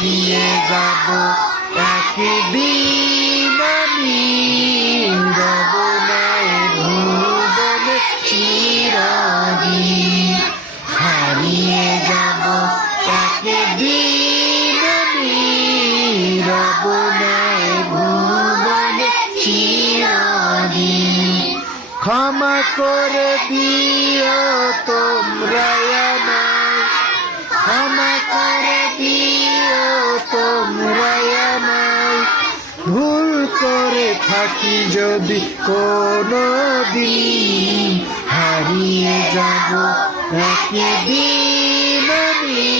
নিয়ে যাব একদিন আমি রব না এ ভুবনে চিরদিন। হারিয়ে যাব একদিন আমি রব না এ ভুবনে চিরদিন। ক্ষমা করে দিও তোমরা আমায়, ক্ষমা করে দিও তোমরা আমায়, ভুল করে থাকি যদি কোনো দিন। হারিয়ে যাব একদিন আমি